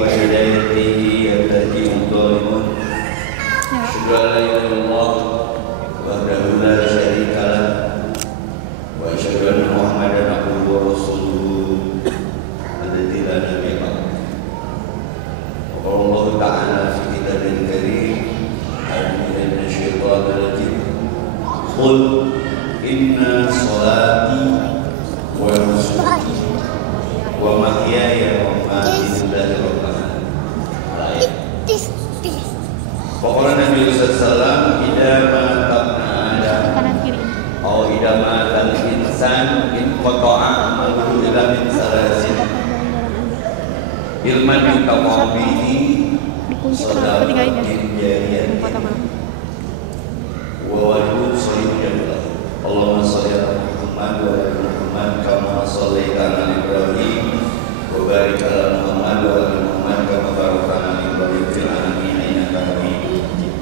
وهدايته يهتدي الظالمون أشهد أن لا إله إلا الله وحده لا شريك له وأشهد أن محمدا عبده ورسوله الذي لا نبي بعده وقال الله تعالى في كتابه الكريم أعوذ بالله من الشيطان الرجيم قل إن صلاتي ونسكي ومحياي ومماتي لله رب العالمين. Pokoknya Nabi SAW tidak mengatakan ada atau tidak mengatakan insan in kotoa amalu ila min salasin ilman yutaqabihi sadaqatin jariyatin wa wajud sayyidina Allahumma sholli ala Muhammad wa ala Muhammad kama shallaita ala Ibrahim wa barik ala Muhammad wa ala Muhammad kama barakta ala Ibrahim fil alamin innaka Hamidum Majid.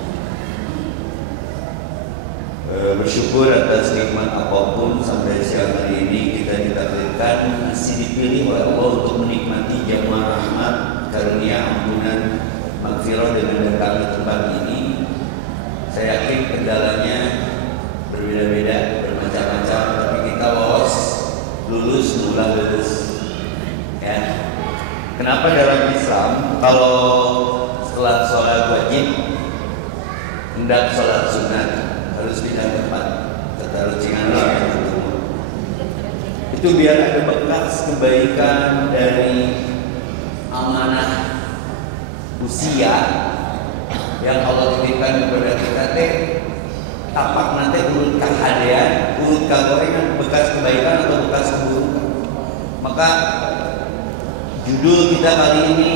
Bersyukur atas nikmat apapun sampai siang hari ini kita ditakdirkan masih dipilih oleh Allah untuk menikmati jamaah rahmat karunia ampunan maghfirah dengan datang ke tempat ini. Saya yakin kendalanya berbeda-beda, bermacam-macam, tapi kita lolos, lulus, ya. Kenapa dalam Islam kalau setelah sholat wajib hendak sholat sunat harus pindah tempat, kata rucingan yang tertumbuh. Itu biar ada bekas kebaikan dari amanah usia yang Allah titipkan kepada kita tapak nanti urut kahadean, urut kagorengan, bekas kebaikan atau bekas keburukan. Maka judul kita kali ini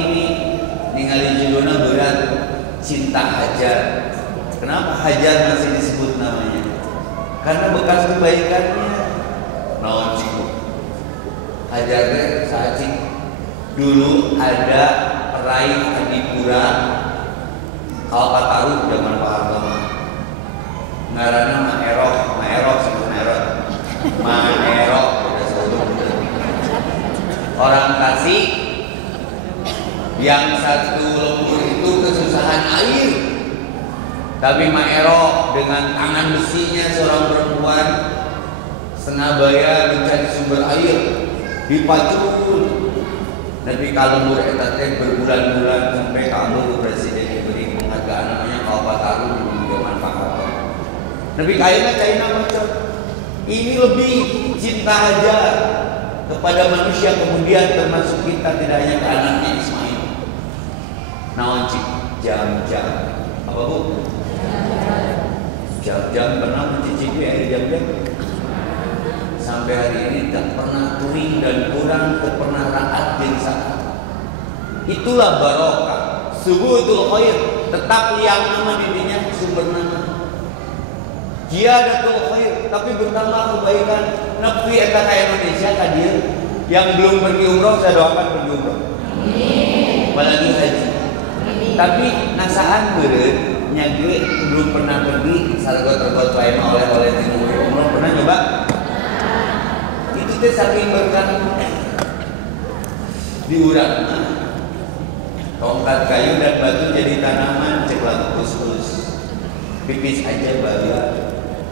ningali judulnya berat, cinta hajar. Kenapa hajar masih disebut namanya? Karena bekas kebaikannya naon ciku. Hajar teh saacik. Dulu ada peraih adipura Kalpataru zaman Pak Harto. Ngaranna Maerok sebut Maerok udah sebut. Orang Tasik yang satu lembur itu kesusahan air, tapi Maerok dengan tangan besinya seorang perempuan setengah bayar mencari sumber air dipacul. Nabi kalembur eta teh berbulan-bulan sampai kalembur presiden diberi penghargaan namanya Kalpataru di zaman Pak Harto. Nabi China macam ini lebih cinta aja kepada manusia, kemudian termasuk kita, tidak hanya ke anaknya Ismail. Naon cik jam-jam apa bu? Jam-jam pernah mencicipi air jam-jam? Sampai hari ini tak pernah turing dan kurang, tak pernah raat dan saat. Itulah barokah, subutul khair, tetap yang nama dirinya sumber nama. Jiyadatul khair, tapi bertambah kebaikan. Nepi eta ka Indonesia kadir yang belum pergi umroh, saya doakan pergi umroh. Apalagi haji. Tapi nasaan beureut nya ge belum pernah pergi sargot-sargot wae oleh-oleh di umroh pernah coba? Itu teh saking berkah di urang. Tongkat kayu dan batu jadi tanaman, cek lagu kus-kus. Pipis aja bahagia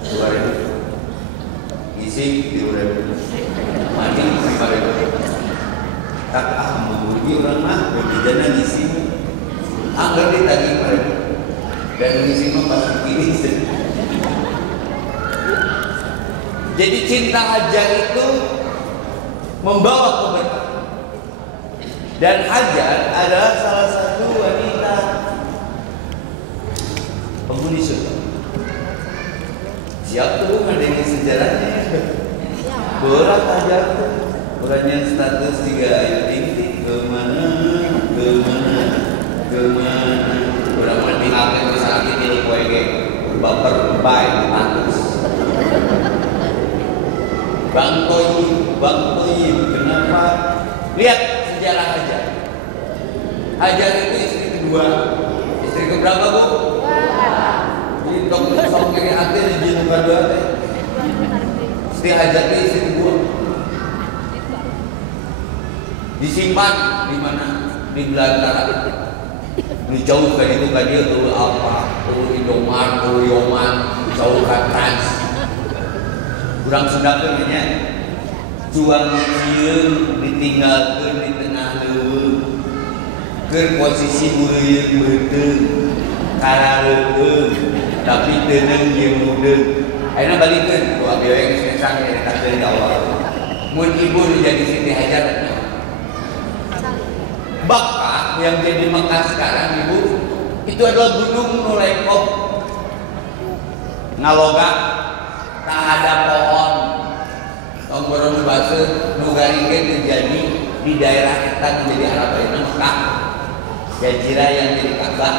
2.000 isi 3.000 mati 5.000 tak menguji orang mah berjana ngisi anggar ditagi 5.000 dan ngisi mah pas kiri. Jadi cinta hajar itu membawa keberkahan, dan hajar adalah salah satu wanita penghuni surga. Siap tuh ngadengin sejarahnya. Berat aja tuh. Beratnya status 3 ayu tinggi kemana. Udah mati akan bisa ini kuege baper baik status. Bang Toyib, kenapa? Lihat sejarah Hajar. Hajar itu istri kedua. Istri keberapa bu? Ini dokter sok kiri hati di jin kedua teh. Istri Hajar itu istri kedua. Disimpan di mana? di belantara jauh kan itu kan dia tuh apa tuh Indomaret tuh Yoman jauh kan Trans kurang sedap namanya juang sieun ditinggalkeun di tengah leuweung keur posisi beureum beuteung karareukeun tapi teuneng jeung mudeung ayeuna balikeun ku abdi we geus ngesang eta deui Allah mun ibu jadi Siti Hajar Bakkah yang jadi Mekah sekarang ibu itu adalah gunung Nulekop ngaloga tak ada pohon tonggoron base nugarikeun terjadi di daerah eta menjadi Arab itu Mekah Jazirah yang jadi Ka'bah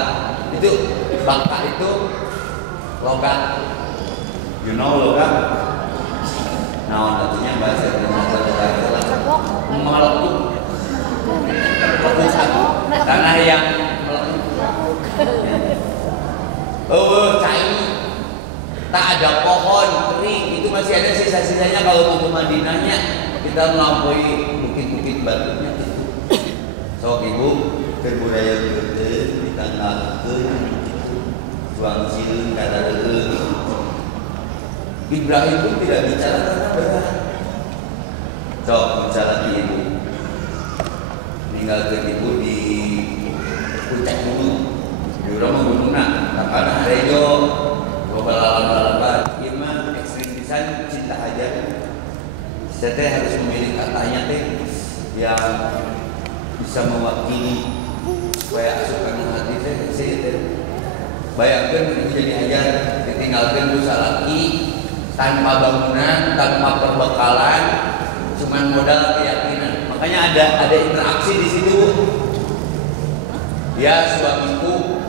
itu Bakkah itu logam you know logam nah artinya bahasa Indonesia meletup tanah yang cair tak ada pohon kering itu masih ada sisa-sisanya kalau mau ke Madinahnya kita melampaui bukit-bukit batunya sok ibu berbudaya beuteung ditanggalkeun juang silun karareukeun Ibrahim pun tidak bicara karena berat sok bicara di ibu tinggal ke ibu di puncak gunung di urang gunungna karena harejo loba lalap-lalapan ieu mah ekstrim pisan cinta aja saya teh harus memilih katanya teh yang bisa mewakili supaya asupan hati teh sih teh bayangkeun itu jadi ajar ditinggalkeun ku salaki tanpa bangunan tanpa perbekalan cuman modal keyakinan makanya ada interaksi di situ ya suamiku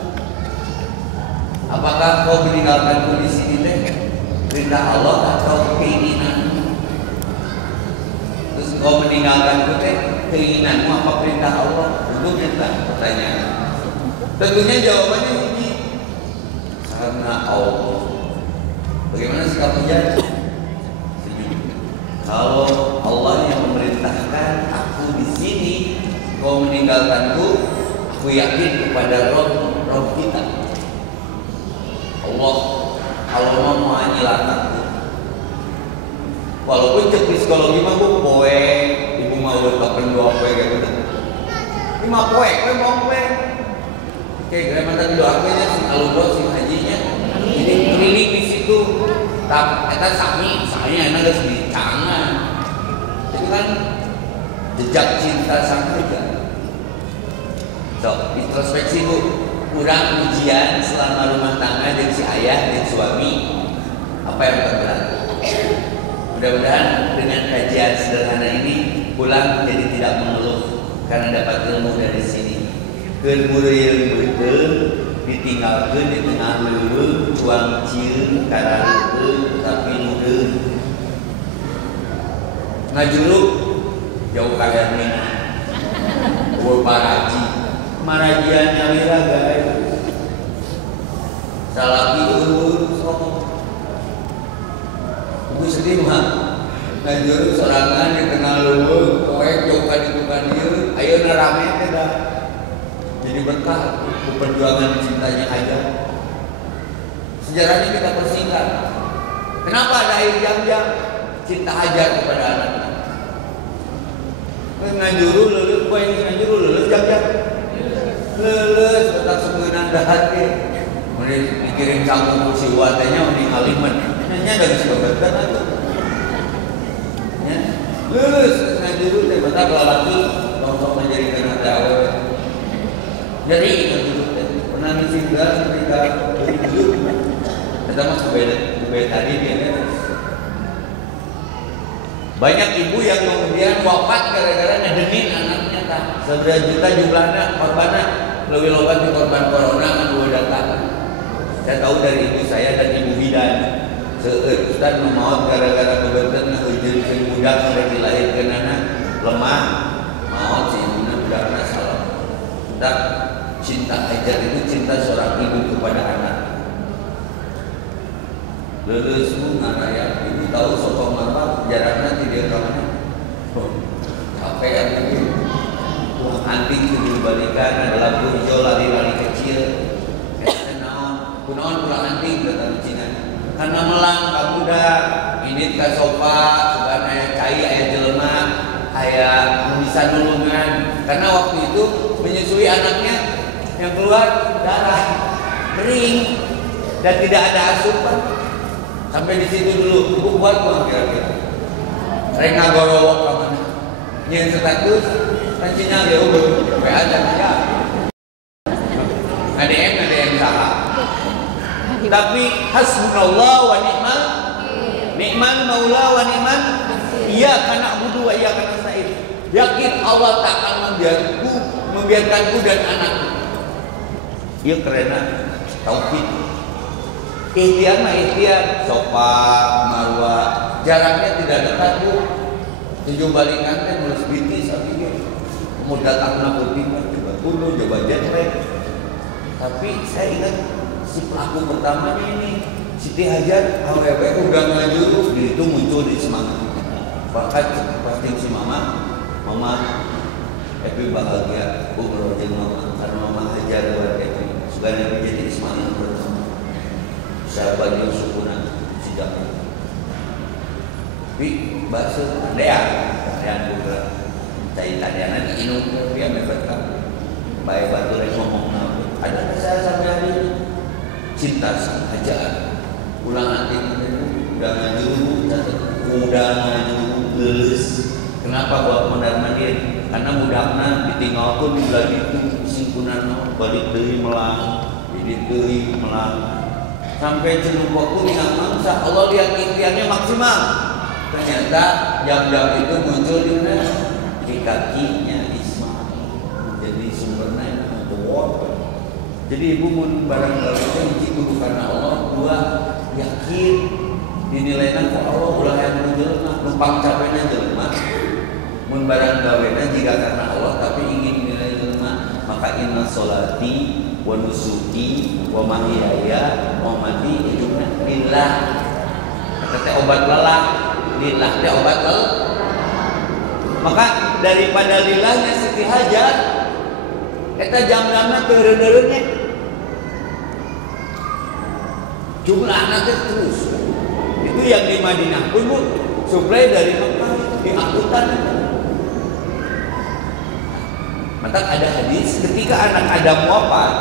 apakah kau meninggalkanku di sini teh perintah Allah atau keinginan terus kau meninggalkanku teh keinginanmu apa perintah Allah dulu minta pertanyaan tentunya jawabannya ini karena Allah bagaimana sikapnya kalau Allah yang memerintahkan aku di sini, kau meninggalkanku, aku yakin kepada Rob kita. Allah mau menyilakanku. Walaupun cek psikologi mah bu poe, ibu mau letakkan 2 poe kayak gitu. 5 poe mau poe. Kayak gimana doanya si aludro si hajinya. Jadi keliling di situ. Tak, kita saya enak geus dicangan. Itu kan jejak cinta sang raja. So, introspeksi bu, kurang ujian selama rumah tangga dari si ayah dan suami apa yang terberat. Mudah-mudahan dengan kajian sederhana ini pulang jadi tidak mengeluh karena dapat ilmu dari sini. Keur beureum beuteung ditinggalkeun di tengah leuweung cuang cieun karareukeun tapi nudeung ngajuluk jauh ka Hermina buat paraji marajian nyalira guys salaki ulur sok ibu sedih mah ngajuluk sorangan di tengah leuweung koek jauh ka ditu ka dieu ayeuna rame teh dah jadi berkah perjuangan cintanya aja. Sejarahnya kita persingkat. Kenapa ada air jam-jam? Cinta aja kepada anaknya. Ngajuru lulus, gue yang ngajuru lulus jam-jam. Lulus, betak sebenarnya dahat ke. Kemudian dikirim sanggup si watanya udah ngaliman. Nanya dari sebenarnya itu. Lulus, ngajuru teh betak lalaki, langsung menjadi kena dakwah. Jadi pernah singgah ketika hidup kita mas beda tadi dia banyak ibu yang kemudian wafat gara-gara ngedenin anaknya tak 9 juta jumlahnya korbannya lebih lobat di korban corona kan 2 data saya tahu dari ibu saya dan ibu bidan Ustaz mau gara-gara kebetulan ngeujeun budak sudah dilahirkan anak lemah mau sih budak-budak salah tak cinta ajar itu cinta seorang ibu kepada anak. Lelusmu ngaraya ibu tahu sokong apa jaraknya tidak kamu. Capek itu anting itu balik balikan, ada lampu hijau, lari-lari kecil. Kunaon pulang anting kata Cina. Karena melang kamu dah ini ke sofa, suka aya cai, aya jelema, aya bisa nulungan. Karena waktu itu menyusui anaknya yang keluar darah kering dan tidak ada asupan. Sampai di situ dulu, ibu buat uang kira-kira. Rek ngagorowok ka mana? Nyeun status, kan Cina dia udah PA dan ya. ADM salah. Tapi hasbunallah wa ni'mal maula wa ni'mal iyyaka na'budu wa iyyaka nasta'in. Yakin Allah tak akan membiarkanku dan anakku. Ieu kerenna tauhid. Ikhtiar mah ikhtiar, sofa, marwah, jaraknya tidak dekat bu. 7 balikan teh mulus bitis abi ge. Modal akna putih coba kuno, coba jetrek. Tapi saya ingat si pelaku pertamanya ini Siti Hajar awewe udah ngajuru itu muncul di semangat. Bahkan pasti si mama Epi bahagia umroh jeung mama karena mama Hajar buat Epi sudah jadi semangat pertama. Sahabat yang sukuna sidang. Tapi bakso dea yang juga caitan yang nanti inung dia memberkan baik batu lagi ngomong ada saya sampai hari ini cinta sang Hajar ulang nanti udah ngaju lulus. Kenapa buat mondar mandir? Karena mudahnya ditinggal pun bulan itu singkunan balik dari melang jadi dari melang sampai jenuh waktu yang mangsa. Allah lihat ikhtiarnya maksimal. Ternyata jam-jam itu muncul di kakinya Ismail jadi sumbernya jadi ibu mun barang itu itu karena Allah. Dua yakin dinilaikan ke Allah ulah yang menjelma numpang capeknya jelma mun barang gawena jika karena Allah tapi ingin dinilai jelma maka inna sholati wa nusuki wa mahyaya wa mati hidupna lillah. Kata teh obat lelah lillah teh obat lelah. Maka daripada lillahnya Siti Hajar eta jam-jamna teu heureun-heureunnya jumlah anaknya terus. Itu yang di Madinah pun bu suplai dari Mekah di angkutan. Maka ada hadis ketika anak Adam wafat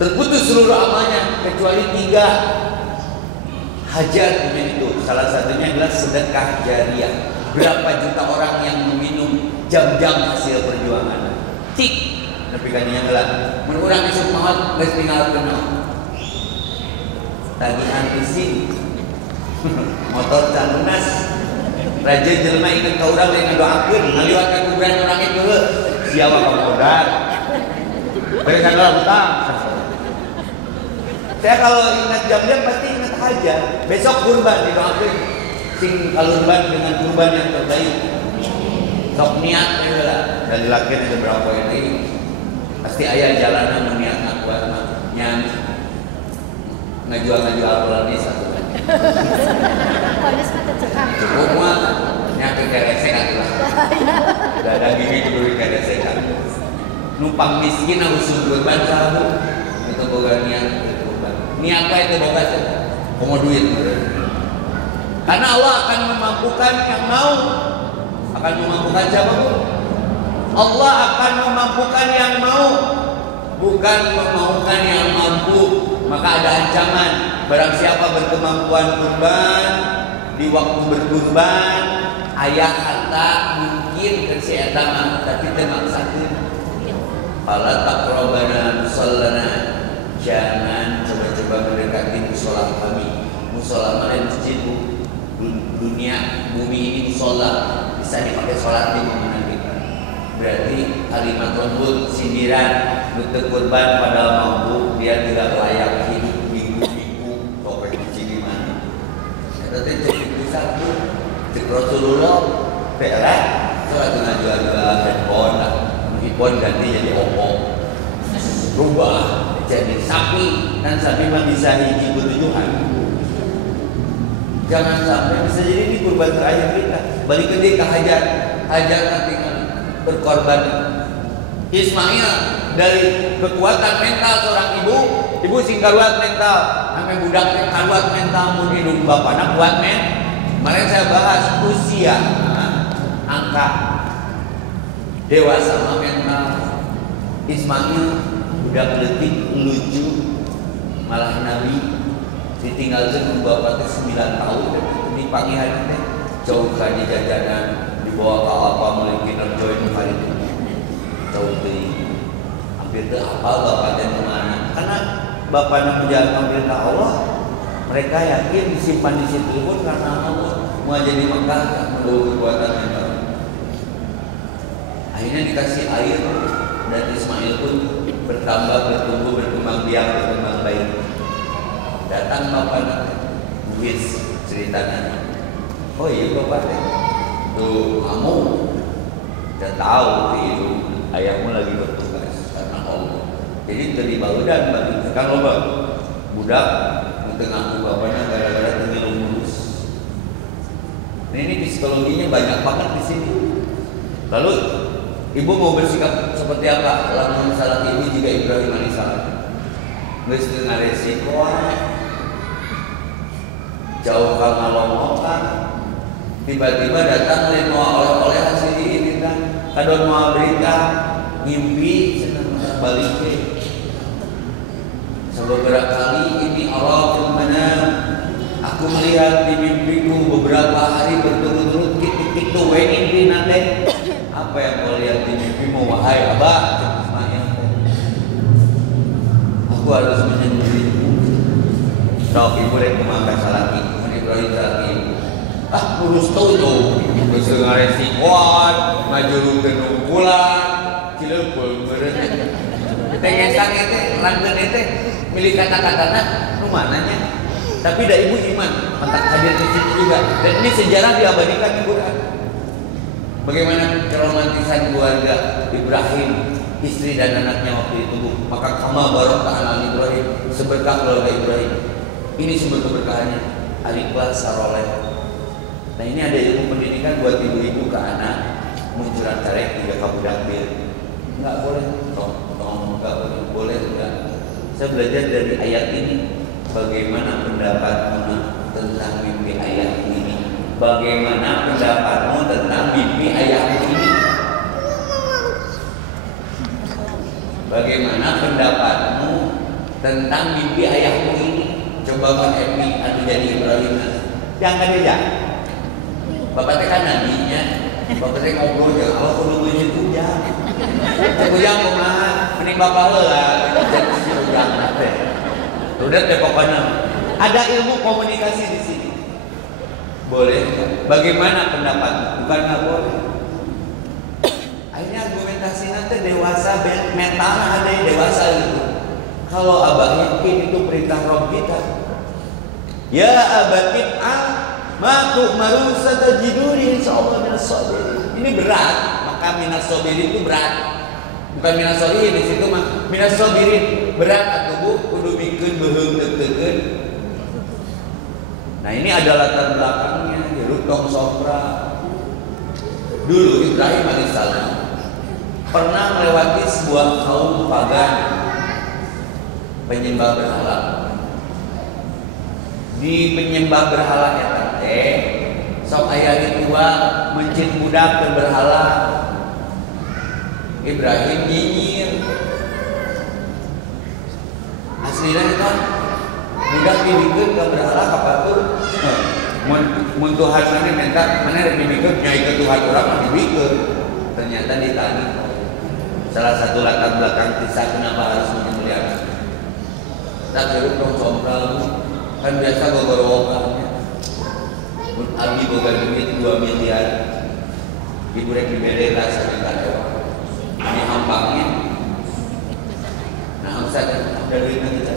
terputus seluruh amalnya kecuali 3 hajat itu. Salah satunya adalah sedekah jariyah. Berapa juta orang yang meminum jam-jam hasil perjuangan. Cik, tapi kan yang gelap. Menurang isuk mahat geus tinggal kenal. Tagihan isin motor can lunas raja jelema ikut ka urang lain ngadoakeun ngaliwat ka kuburan urang itu siapa ka modal bari sagala hutang. Saya kalau ingat jam-jam pasti ingat Hajar. Besok kurban didoakeun sing kalurban dengan kurban yang terbaik. Sok niat heula dari lakian ada berapa ini pasti aya jalanan meniat kuat mah nyam ngajual pelanis satu kan. Polis mah tercekam. Cukup mah nyampe keresekan lah. Udah ada gini dulu keresekan. Numpang miskin harus kurban sahabu. Itu boga niat kurban. Niat apa itu boga sih? Komo duit. Karena Allah akan memampukan yang mau. Akan memampukan siapa pun. Allah akan memampukan yang mau. Bukan memampukan yang mampu. Maka ada ancaman barang siapa berkemampuan kurban di waktu berkurban ayah kata mungkin ke si etama tapi teu maksakeun fala taqrabana musallana jangan coba-coba mendekati mushola kami. Mushola mana masjid dunia bumi ini mushola bisa dipakai sholat di mana kita. Berarti kalimat lembut sindiran untuk kurban padahal mampu dia tidak layak hidup minggu-minggu topeng di sini mana. Tapi cukup satu cek Rasulullah perak soal jual handphone ganti jadi Oppo rubah jadi sapi dan sapi mah bisa hiji ketujuhan. Jangan sampai bisa jadi ini kurban terakhir kita balik ke dia ke Hajar nanti berkorban Ismail dari kekuatan mental seorang ibu sing karuat mental, sampai budak yang karuat mental mau hidup bapaknya kuat men. Kemarin saya bahas usia, angka dewasa sama mental. Ismail budak letik lucu, malah Nabi ditinggalkan bapaknya 9 tahun di pagi hari teh jauh di jajanan dibawa ke apa memiliki nerjoin hari itu jauh di hampir ke apa bapaknya kemana karena bapaknya menjalankan perintah Allah mereka yakin disimpan di situ pun karena Allah mau jadi Mekah menunggu kekuatan mental. Akhirnya dikasih air dan Ismail pun bertambah bertumbuh berkembang biak berkembang baik. Datang bapaknya Luis ceritanya, oh iya bapak teh tuh kamu udah tahu itu ayahmu lagi bertugas karena Allah jadi terlibat dan bagi sekarang loba budak untuk ngaku bapaknya gara-gara tinggal lurus. Nah, ini psikologinya banyak banget di sini. Lalu ibu mau bersikap seperti apa? Lalu salah ibu jika Ibrahim alaihissalam nggak setengah resiko jauh ke ngalongokan tiba-tiba datang oleh hasil ini kan kadon mau berita ngimpi senang balik beberapa kali ini Allah kemana aku melihat di mimpiku beberapa hari berturut-turut titik tuh ngimpi nanti apa yang kau lihat di mimpimu wahai abah aku harus menyendirimu sok ibu dan kemangga salaki Ibrahim salaki lurus tuh terus ngaresi kuat maju genung pulang cilepul berarti tengesang itu ranggen itu milik kata-katanya rumananya tapi dah ibu iman mantak hadir di situ juga dan ini sejarah diabadikan di Quran bagaimana keromantisan keluarga Ibrahim istri dan anaknya waktu itu maka kama barokah ala Ibrahim seberkah keluarga Ibrahim ini sumber keberkahannya al-ikhlas saroleh. Nah ini ada ilmu pendidikan buat ibu-ibu ke anak munculan carek juga kamu dakbil nggak boleh nggak boleh enggak. Saya belajar dari ayat ini bagaimana pendapatmu tentang mimpi ayat ini bagaimana pendapatmu tentang mimpi ayat ini bagaimana pendapatmu tentang mimpi ayahmu ini coba Pak Epi atau jadi Ibrahim jangan aja bapak teh kan nabinya bapak teh ngobrol ya Allah kudu beujit ujang cek ujang kumaha mending bapak heula cek si ujang teh udah teh pokoknya ada ilmu komunikasi di sini boleh bagaimana pendapatmu bukan nggak boleh akhirnya argumentasi nanti dewasa mental ada yang dewasa itu kalau abah yakin itu perintah Rabb kita ya abatit matu maru satajiduni insyaallah minas sabirin ini berat maka minas sabirin itu berat bukan minas sabirin di situ mah minas sabirin berat atuh bu kudu mikeun beuheung teuteun. Nah ini ada latar belakangnya di Rutong Sopra dulu Ibrahim alaihissalam pernah melewati sebuah kaum pagan penyembah berhala di penyembah berhala eta teh sok aya ritual mencit budak ke berhala Ibrahim nyinyir aslinya itu budak dibikeun ke berhala kapatur mun Tuhan mana minta mana rek dibikeun nyai ke Tuhan urang mah dibikeun ternyata ditagih salah satu latar belakang kisah kenapa harus menyembelih tak jeruk dong sombral kan biasa gogorowokan abi boga duit 2 miliar ibu rek dibere lah sampai ini hampangnya nah usah ada duitnya kita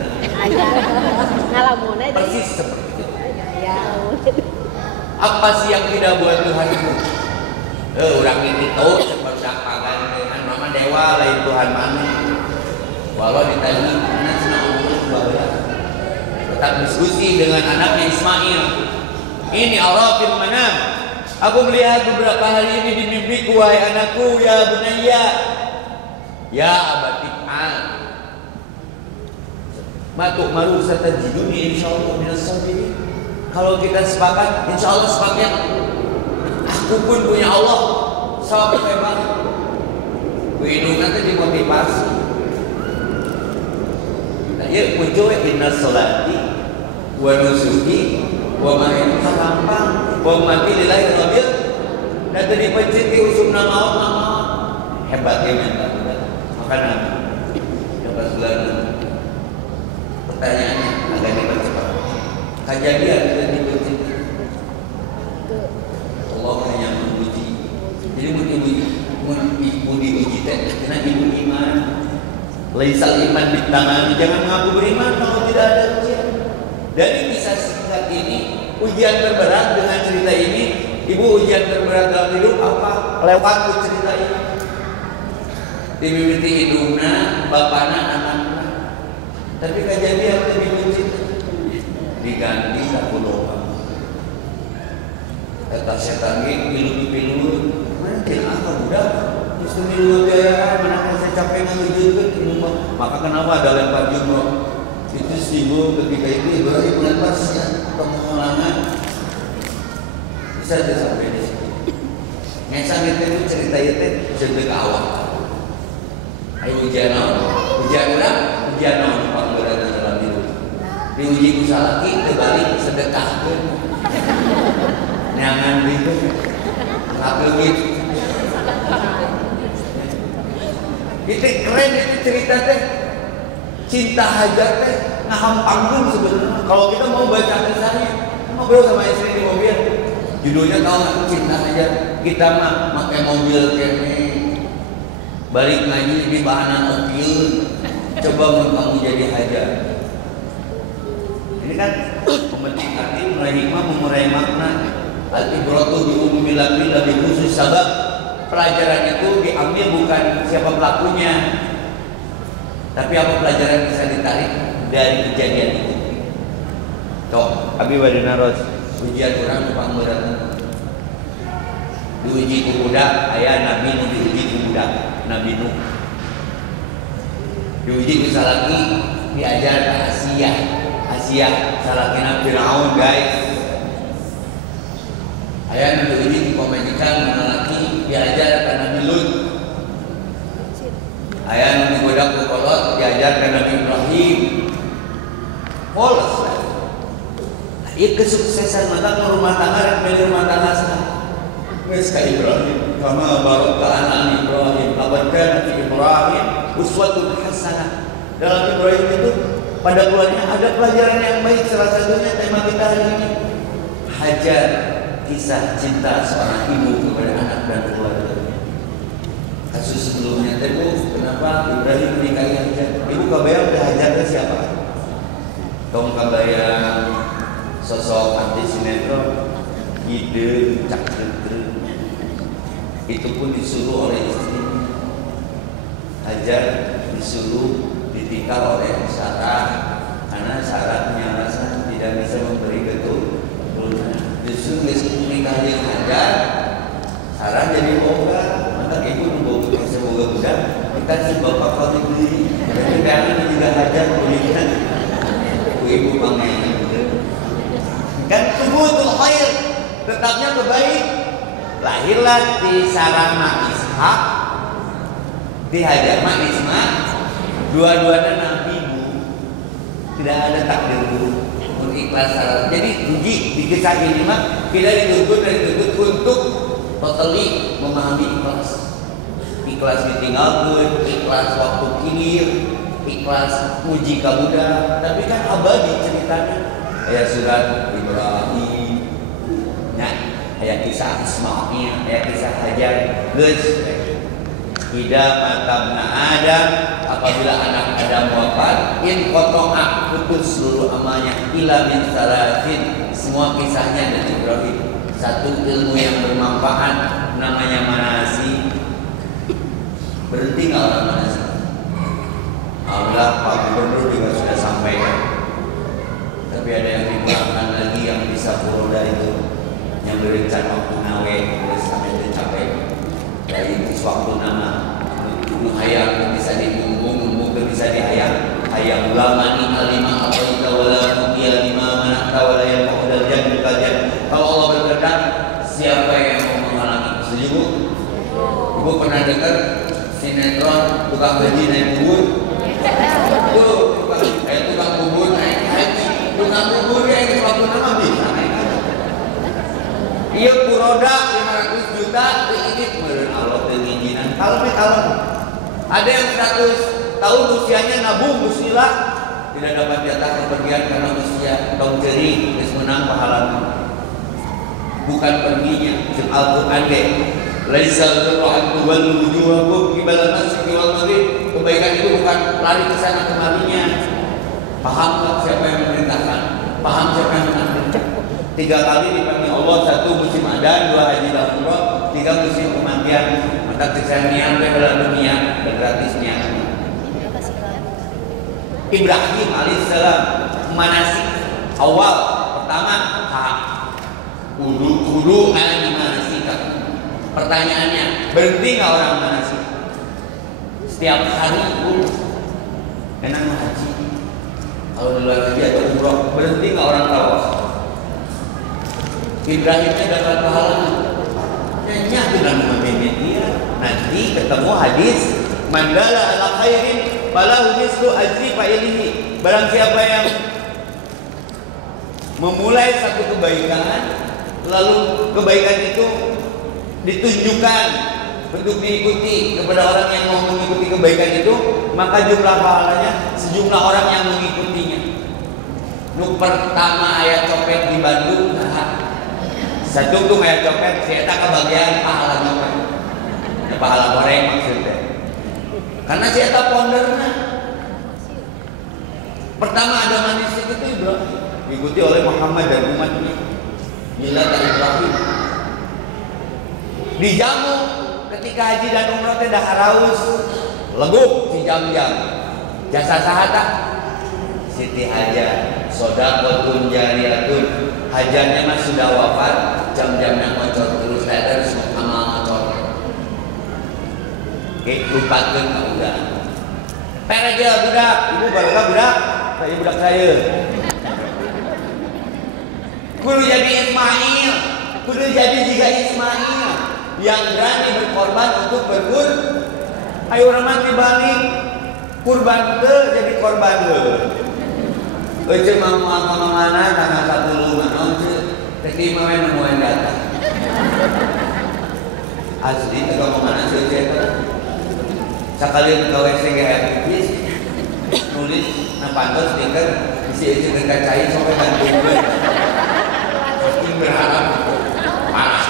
ngalamun aja persis seperti itu ya apa sih yang tidak buat Tuhan itu orang ini tuh seperti pagan dengan mama dewa lain Tuhan mana walau ditanya mana senang bahwa tetap diskusi dengan anaknya Ismail ini Allah firmanam aku melihat beberapa hari ini di mimpiku wahai anakku ya bunayya Ya abati al matuk maru satajiduni insyaallah minas sabirin. Kalau kita sepakat, insyaallah sepakat. Aku pun punya Allah. Sahabat hebat. Kuidu nanti dimotivasi. Nah, ya muncul inna sholati wa nusuki wa mahyaya gampang. Wa mati lillahi rabbil. Dan tadi pencet di usum nama hebatnya mental. Makanan dapat bulan. Pertanyaannya agak dipercepat. Kejadian dan dipuji. Allah hanya memuji. Jadi mau diuji karena ibu iman. Laisal iman di tangan. Jangan mengaku beriman kalau tidak ada ujian. Dari kisah singkat ini, ujian terberat dengan cerita ini. Ibu ujian terberat dalam hidup apa? Lewat cerita ini. Dimimiti hidupnya, bapaknya, anaknya. Tapi kejadian lebih mencinta diganti satu lubang. Kata setan ini pilu-pilu, mana apa budak? Justru milu gaya, mana saya capek ngejujur ke rumah. Maka kenapa ada lempar jumroh? Itu sibuk ketika itu Ibrahim melempar pengulangan. Bisa sampai di situ. Ngesang itu cerita itu sedek awal. Ayo ujian naon panggoran dalam hidup. Diuji ku salaki terbalik sedekahkeun. Nyangan itu ngapleungit. Itu keren itu cerita teh. Cinta hajat teh ngahampangkeun sebenarnya. Kalau kita mau baca kisahnya, ngobrol sama istri di mobil. Judulnya tahu nggak? Cinta hajat. Kita mah pakai mobil kene. Balik ngaji di bahanan opiun. Coba kamu jadi hajat. Ini kan pemetik arti mulai hikmah memurai makna. Al-ibratu bi umumil lafzi la bi khusus sabab. Pelajaran itu diambil bukan siapa pelakunya, tapi apa pelajaran bisa ditarik dari kejadian itu. Tok, abi wadina ros ujian orang panggoran. Diuji ku budak, aya nabi nu diuji ku budak. Nabi Nuh diuji ku salaki diajar ke Asia salakina Firaun guys. Aya nu diuji ku pamajikan laki diajar ke Nabi Lut. Aya nu digoda ku kolot diajar ke Nabi Ibrahim. Polos lah. Ieu kesuksesan mata rumah tangga dan rumah tangga sana. Wes ka Ibrahim, kama baraka ala Ibrahim, abadkan Ibrahim uswatun hasanah. Dalam Ibrahim itu pada keluarnya ada pelajaran yang baik. Salah satunya tema kita hari ini hajar kisah cinta seorang ibu kepada anak dan keluarga. Kasus sebelumnya temu kenapa Ibrahim menikahi Hajar? Ibu kabayang udah Hajar ke siapa? Tong kabayang sosok anti sinetron ide cak itu pun disuruh oleh istrinya. Hajar disuruh ditinggal oleh Sarah karena Sarah punya alasan tidak bisa memberi keturunan. Justru menikah dengan Hajar, Sarah jadi boga. Maka ibu nunggu semoga budak kita si bapak kau dibeli. Jadi karena ini juga Hajar belikan. Ibu panggil kan tubuhul khair tetapnya kebaik. Lahirlah di Sarah ma Ishak, di Hajar ma Ismail, dua-duanya nabi bu. Tidak ada takdir buruk, ikhlas Sarah. Jadi uji di kisah ini mah kita dituntut untuk totally memahami ikhlas. Ikhlas ditinggalkan, ikhlas waktu kilir, ikhlas uji kabuda. Tapi kan abadi ceritanya. Ayat surat Ibrahim, ayat kisah Ismail, ayat kisah Hajar. Guys, tidak matabna Adam apabila anak Adam wafat, in kotoa putus seluruh amalnya ila min salasin. Semua kisahnya dari Ibrahim. Satu ilmu yang bermanfaat namanya manasi. Berhenti nggak orang manasi? Allah Pak Gubernur juga sudah sampaikan. Tapi ada yang dikeluarkan lagi yang bisa puluh dari itu, yang berencana waktu nawe sampai tercapai dari waktu nama nu hayang bisa dibumbung bisa dihayang hayang ulama ni alima apa ita wala mutia lima manakta wala yang ma'udal jannah kajian. Kalau Allah berkehendak, siapa yang mau menghalangi? Setuju Bu? Ibu pernah dengar sinetron tukang gaji naik bubur? Tuh, tukang bubur naik haji. Tukang bubur yang suatu nama bisa naik haji. Iya kuroda 500 juta ini meureun Allah teu ngijinan. Kalem. Ada yang 100 tahun usianya nabung bismillah tidak dapat jatah kepergian karena usia tahun jeri geus menang pahalana. Bukan perginya, Al-Qur'an deh. Laisa birra tuwallu wujuhakum qibala al-masyriqi wal maghrib. Kebaikan itu bukan lari ke sana kemarinya. Paham enggak siapa yang memerintahkan? Paham siapa yang menakdirkan? 3 kali dipanggil Allah, 1 musim adan, 2 haji dan umrah, 3 musim kematian. Maka kesenian dalam dunia dan gratisnya. Ibrahim alaihissalam manasik awal pertama kudu ngaji manasik. Pertanyaannya, berhenti nggak orang manasik? Setiap hari pun enak haji. Kalau di luar haji atau umroh, berhenti nggak orang tawaf? Ibrahimnya dapat pahala. Kayaknya dengan membimbing dia. Nanti ketemu hadis mandala ala khairin falahu mislu ajri fa'ilihi. Barang siapa yang memulai satu kebaikan lalu kebaikan itu ditunjukkan untuk diikuti kepada orang yang mau mengikuti kebaikan itu, maka jumlah pahalanya sejumlah orang yang mengikutinya. Nu pertama ayat copet di Bandung, satu tuh ayat copet, saya tak kebagian pahala copet, ya, pahala goreng maksudnya. Karena saya tak pondernya. Pertama ada manis itu Ibrahim, diikuti oleh Muhammad dan umatnya. Milad Ibrahim. Dijamu ketika haji dan umrah teh dah haraus, leguk si jam-jam. Jasa sahata Siti Hajar, sodaqotun jariyatun. Hajarnya mah sudah wafat, jam-jamnya ngocor terus, saya terus amal ngocor. Lupakan ka udah. Aja budak, ibu barokah budak, saya budak saya. Kudu jadi Ismail, kudu jadi juga Ismail yang berani berkorban untuk berkurban. Ayo orang dibalik kurban ke jadi korban ke. Ece mau mana tanggal 10 mana tadi mau nemuin data. Asli itu ngomongan asli itu. Sekali ke WC habis nulis napantos stiker isi ece kacai sampai gantung. Berharap parah.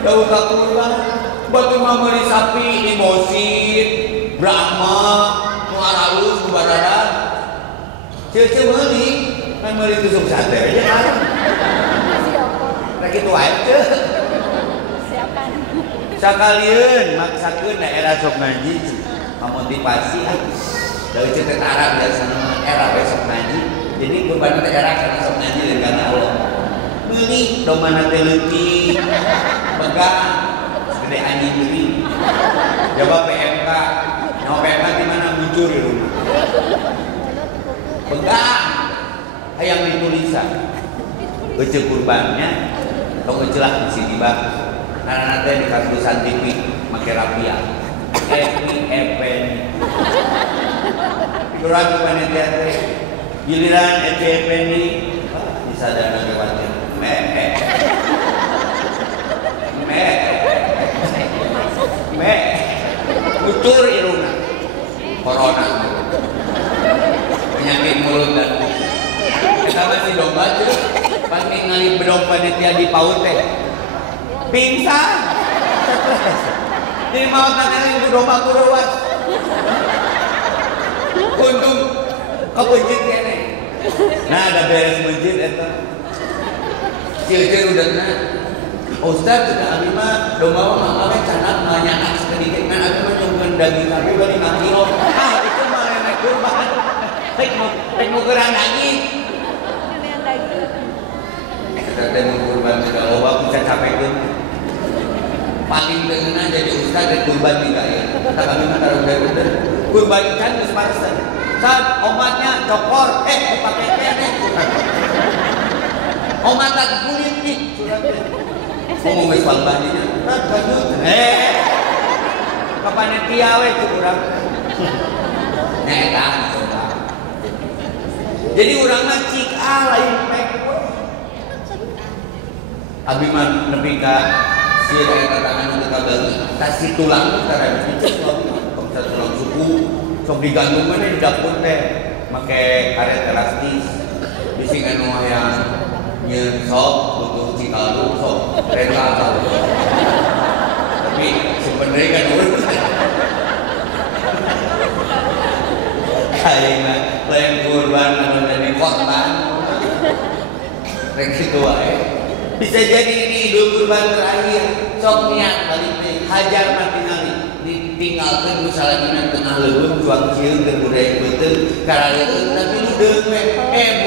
Jauh tak kurban, batu mameri sapi di Mosid, Brahma, Muaralus, Kubadaran. Cil-cil beli, kan beli tusuk sate aja kan. Kayak gitu aja. Sekalian maksakeun daerah sok ngaji, memotivasi. Dari cerita Arab dari sana era besok ngaji. Jadi kurban daerah karena sok ngaji dan karena Allah. Beli domana teliti pegang segede anjing beli coba PMK no PMK di mana muncul di rumah pegang hayang ditulisan ece kurbannya atau ecelah di sini bang karena nanti di kasusan TV pakai rapia EPN kurang panitia giliran EPN bisa dana lewatnya ucur iruna corona penyakit mulut dan kita masih domba tuh pas ningali bedong panitia di paut teh pingsan jadi mau nanti ku domba kuruat untung kepencit kene nah ada beres masjid itu cil-cil udah kena Ustaz tidak abimah domba mama canak banyak sedikit kan aku menyuguhkan daging sapi bari 5 kilo itu malah naik kurban mau kerang daging kita temu kurban sudah loba bisa capek kan paling tengenah jadi ustaz dan kurban juga ya. Kata kami mah taruh bener. Kurban kan geus parsen. Saat omatnya cokor, dipakai kene. Omat tak kulit nih. Ngomong geus palbadinya. Lanjut. Ka panitia we ku urang. Eta. Jadi urang mah cik lain pek. Abi mah nepi ka sieun eta tangan untuk kabagi. Kasih tulang karena dicek kalau tulang suku sok digantung mana di dapur teh make karet elastis bisi anu hayang nyeun sok butuh cikaldu sok rental tapi sebenarnya kan urus kayaknya lain kurban anu jadi korban rek kitu wae bisa jadi ini idul kurban terakhir sok niat balik teh hajar mati ngali ditinggalkeun misalnya tengah leuweung juang cieun keur budaya beuteung karaleun tapi lu deung we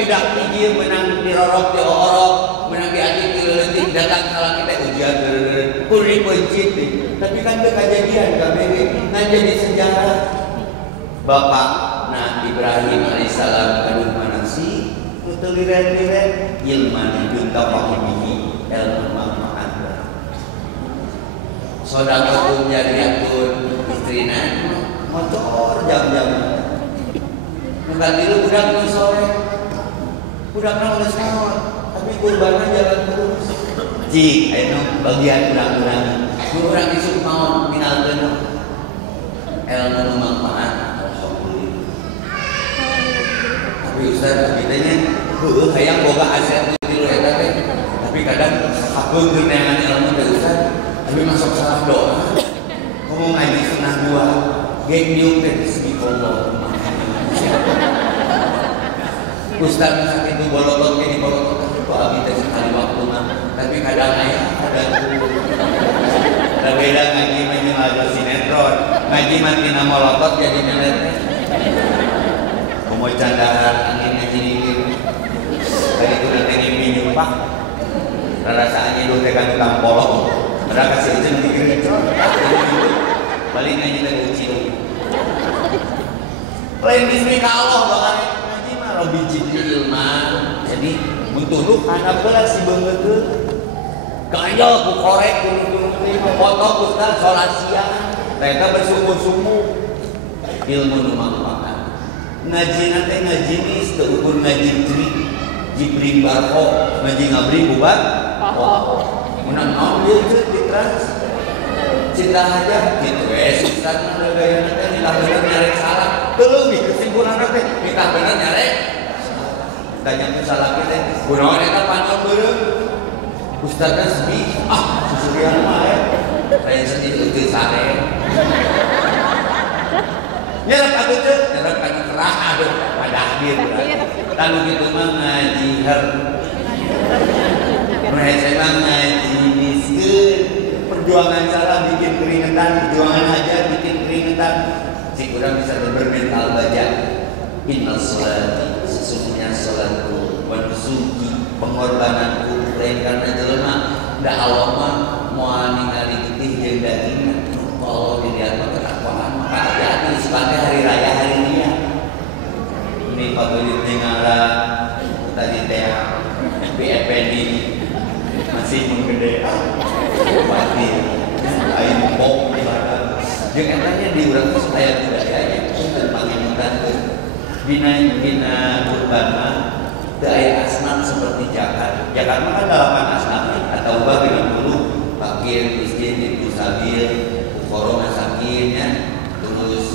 budak ieu menang dirorok diorok menang diadik dileutik datang salah kita ujian kuring pencit tapi kan teu kajadian kabeh ngan jadi sejarah Bapak Ibrahim alaihissalam kaduh manasi teu liren-liren ilman juntapahu bihi ilmu manfaat sodaqatun jariyatun istrina motor jam-jam bukan dulu budak nu sore budak nu geus naon tapi kurbanna jalan terus cik anu bagian budak-budak nu urang isuk naon minalkeun ilmu nu manfaat tapi ustaz kitanya heueuh hayang boga aset tilu eta teh tapi kadang hapeung neangan ilmu teh ustaz tapi masuk salah doa ngomong ngaji setengah dua geng nyung teh segi Allah ustaz sakit itu bolotot ke di bolotot tapi kok abi teh sekali waktu mah tapi kadang aya kadang ada beda ngaji mah jeung lagu sinetron ngaji mah tina molotot jadi nelet mau candaan angin ngaji dikit tadi itu nanti ngimpi nyumpah rasaannya itu teh kan tukang polok ada kasih ujian dikit balik ngaji teh uji lain bismika Allah bakal ngaji mah robi jibril ilman jadi muntuluk anak belas si beungeuteuh kaya ku korek ku foto ku salat siang eta bersungguh-sungguh ilmu nu manfaat ngaji nanti ngaji nis teu ukur ngaji jibring barho ngaji ngabri bubat menang naon ieu teh ditrans cinta aja gitu ustaz mah gaya teh nikah bener nyarek salah teu leuwih kesimpulan teh nikah bener nyarek tanya ku salah teh kunaon eta panon beureum ustazna sedih susurian mah lain sedih teu sare nyerap aku teh nyerap kan kerah aduh ada hadir lalu gitu mah ngaji mereka mah ngaji miskeun perjuangan salah bikin keringetan perjuangan hajar bikin keringetan si kurang bisa bermental baca inna sholati sesungguhnya sholatku wa nusuki pengorbananku lain karena jelema da Allah mah moal ningali getih jeung dagingna Allah dilihat mah kelakuan maka hati-hati sebagai hari raya hari raya ini pabelit ningara tadi teh BFD masih menggede pasti aing pok di mana jeung etanya di urang supaya budaya dan panginutan dina kurban mah teu aya asnaf seperti zakat mah kan 8 asnaf atau 30 fakir miskin ibu sabil fuqara masakin ya terus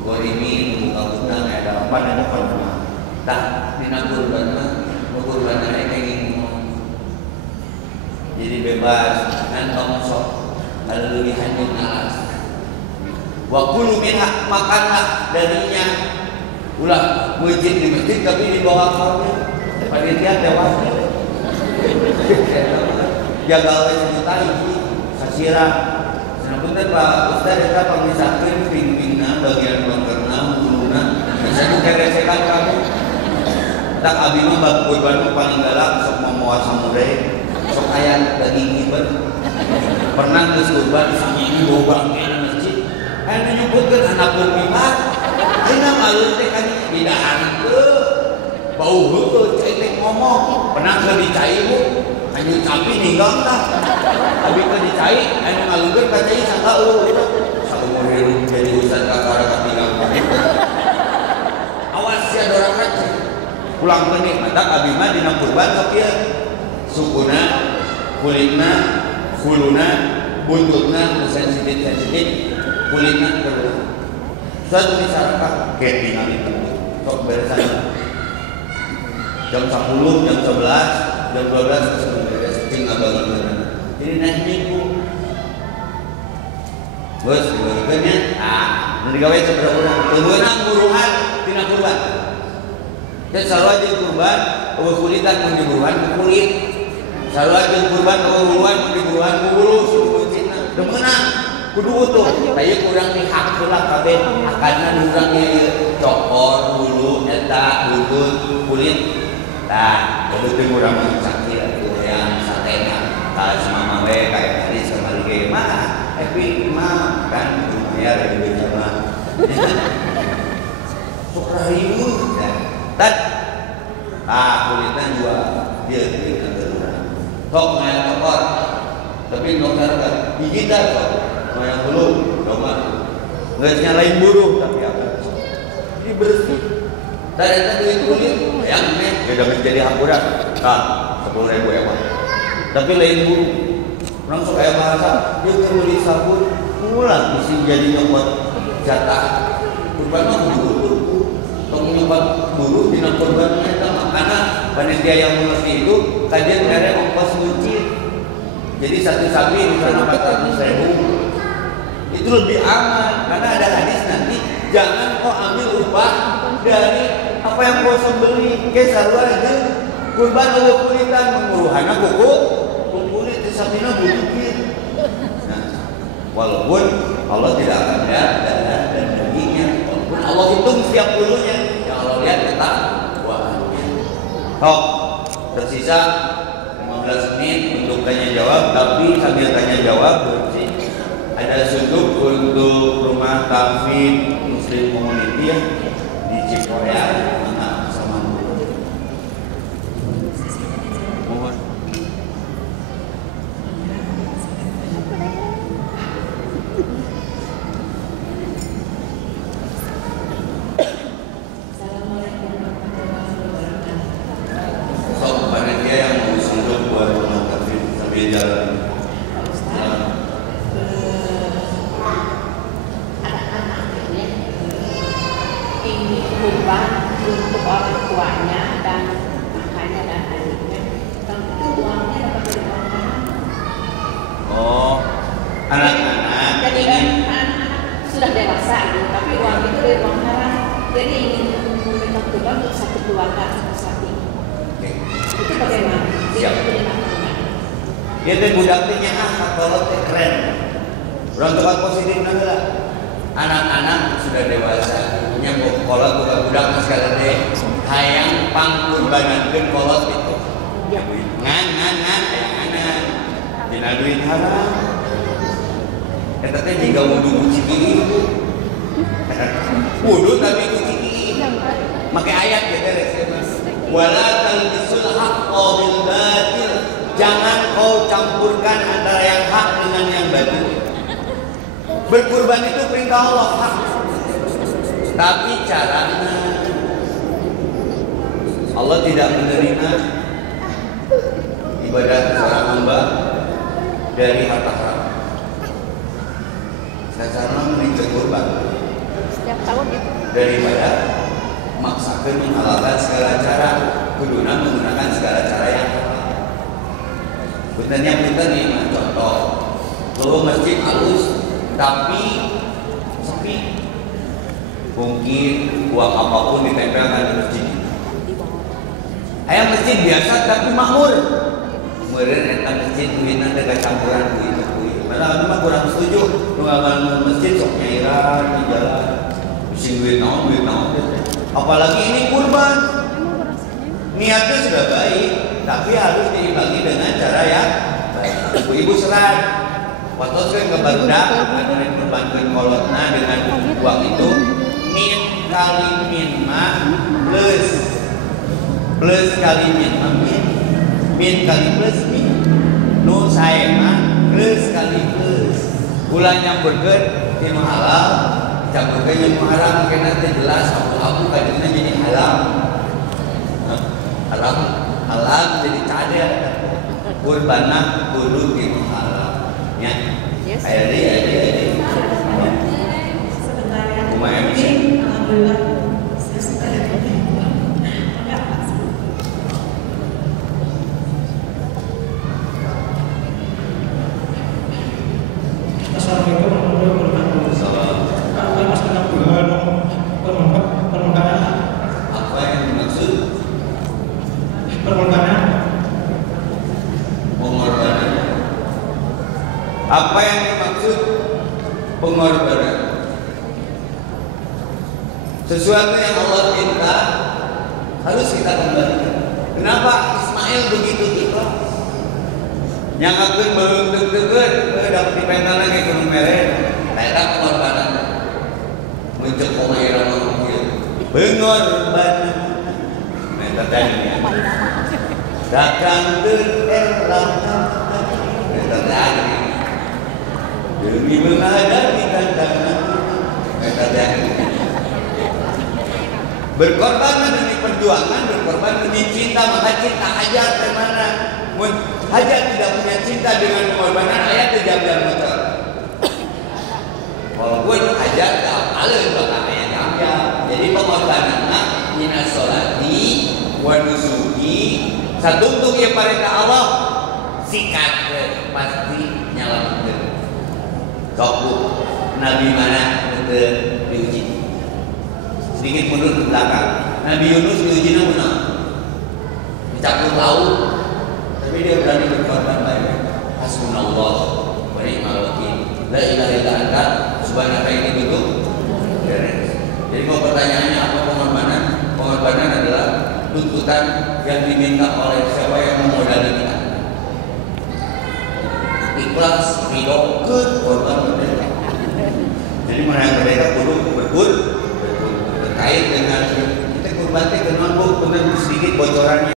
gorimin buka utang ada 8 ada apa tah dina kurban mah kurban aya kayak jadi bebas ngantong sok lebihan jeung alas wa kulu minha makanlah darinya ulah masjid di masjid tapi di bawah kaumnya panitia dewas jagal sejuta hiji sasira sanepunten Pak Ustaz eta pamisakeun ping-pingna bagian bangkerna huluna bisa digeresekan kamu tak abi mah bab kurban paling galak sok momoal samure sok aya daging iber Pernah geus kurban sami ibu bangkean masjid. Anu nyebutkeun anak bermimbar. Ayeuna maleur teh kan bidaan teu. Bau heueuh cai teh ngomong. Pernah ke dicai Bu? Anu capi ninggang tah. Abi ke dicai anu ngalungkeun ka cai sangka saumur hidup jadi ustaz kakara ka pinggang. Awas sia dorang racun. Pulang ke nih, mata abi mah dina kurban sakieu. Sukuna, kulitna, huluna, buntutna, sensitif, kulitna terus. Suatu disarankan kayak tinggal itu, sok beresan. Jam 10, jam 11, jam 12 sudah beres, tinggal bangun. Jadi naik minggu. Bos, diberikannya, nanti gawe seberapa orang. Tungguan buruhan, tina kurban. Dan selalu aja kurban, kulitan mau diburuhan ke kulit. Selalu aja kurban, buruhan mau diburuhan ke bulu, suruh cina. Demenang, kudu utuh. Kayak kurang nih hak lah kabeh. Akarna kurangnya cokor, bulu, eta, butut, kulit. Nah, betul kurang sakit itu yang satena. Kalau semama we kayak tadi sama lagi mah, tapi mah kan lumayan lebih sama. Sukrahiu, tad, kulitnya juga dia terurang. Kok main kotor, tapi dokter kan gigit dah kok. Main bulu, domba. Nggak nyalain buruh tapi apa? Ini bersih. Ternyata duit kulit yang ini beda menjadi hakuran. 10.000 ya Pak. Tapi lain bulu. Orang suka kayak bahasa dia kan beli sabun pulang mesti jadi nyopot jatah. Kurban mah bulu. Tong nyopot bulu dina kurban eta karena panitia yang mengerti itu kajian mere ongkos ngucir. Jadi satu sapi misalnya 400.000 itu lebih aman karena ada hadis nanti jangan kau ambil upah dari apa yang kau sembeli. Kayak selalu aja kurban oleh kulitan menguruhana kuku kulit sabina budikir. Nah, walaupun Allah tidak akan lihat darah dan dagingnya, walaupun Allah hitung setiap bulunya, yang Allah lihat tetap buahannya. Tersisa 15 menit untuk tanya jawab, tapi sambil tanya jawab ada sudut untuk rumah tahfidz Muslim Community ya di Cipoya, mana sama mohon. Sok panitia yang mau sudut buat rumah tahfidz sambil jalan. Kurban untuk orang tuanya dan kakaknya dan adiknya, tentu uangnya dapat dari orang lain. Oh, anak-anak. Jadi kan anak-anak sudah dewasa gitu, tapi uang itu dari uang haram. Jadi ingin memberikan kurban untuk satu keluarga satu sapi. Itu bagaimana? Siap. Dia teh budaknya kalau teh keren. Orang tempat positif lah. Anak-anak sudah dewasa. Kolot budak mas kalian deh hayang pangkurbanankeun kolot itu ngan hayang anak dina duit haram eta teh jiga wudu kucing wudu tapi kucing make ayat ya beres wala talbisul haqqo bil batil, jangan kau campurkan antara yang hak dengan yang batil. Berkurban itu perintah Allah hak, tapi caranya Allah tidak menerima ibadah seorang hamba dari harta haram. Secara meninjau kurban Setiap tahun itu. daripada maksakan menghalalkan segala cara, kuduna menggunakan segala cara yang halal. Benarnya nih, contoh, kalau masjid halus tapi sepi. Mungkin uang apapun ditempelkan di masjid. Ayam masjid biasa tapi makmur. Kemudian eta masjid duitna teh campuran duit kuy. Padahal mah kurang setuju. Nu ngabangun masjid sok nyairan di jalan. Bising duit naon apalagi ini kurban. Niatnya sudah baik, tapi harus dibagi dengan cara yang baik. ibu-ibu serat waktu saya ke barudak akan berbantuin kolotna dengan uang itu min kali min mah plus kali min mah min kali plus min nu saya mah plus kali plus bulan yang berget tinu halal campurkan yang haram kena jelas aku kajiannya jadi halal halal jadi cadel kurbanah kudu tinu halal ya ada Sebentar ya. lumayan Ini alhamdulillah. Assalamualaikum warahmatullahi wabarakatuh. Apa mas tentang permukaan? apa yang dimaksud Permukaan. pengorbanan apa yang dimaksud pengorbanan sesuatu yang Allah minta harus kita kembalikan. Kenapa Ismail begitu ikhlas? Yang aku belum deg-degan, dapat dipental lagi ke numeren. Tidak pengorbanan. Muncul pengairan orang pengorbanan. Minta tadinya. Dagang tererang. Minta tadi. Demi menghadapi tantangan. Minta tadi. Berkorban demi perjuangan, berkorban demi cinta, maka cinta hajat kemana? Hajat tidak punya cinta dengan pengorbanan, ayat jam-jam motor. Walaupun hajat tak alih bakal ayat jam-jam. Jadi pengorbanan minas sholati wa nusuki satu untuk yang perintah Allah sikat pasti nyala betul. Cobu Nabi mana betul diuji. Sedikit mundur ke belakang. Nabi Yunus diuji namun dicampur laut, tapi dia berani berkorban banyak. Hasbunallah wa ni'mal wakil. La ilaha illa anta subhanaka ini betul. Jadi kalau pertanyaannya apa pengorbanan? Pengorbanan adalah tuntutan yang diminta oleh siapa yang memodali kita. Ikhlas, ridho, korban berbeda. Jadi mana yang berbeda kudu berkait dengan kita kurban teh kenal bu benar sedikit bocorannya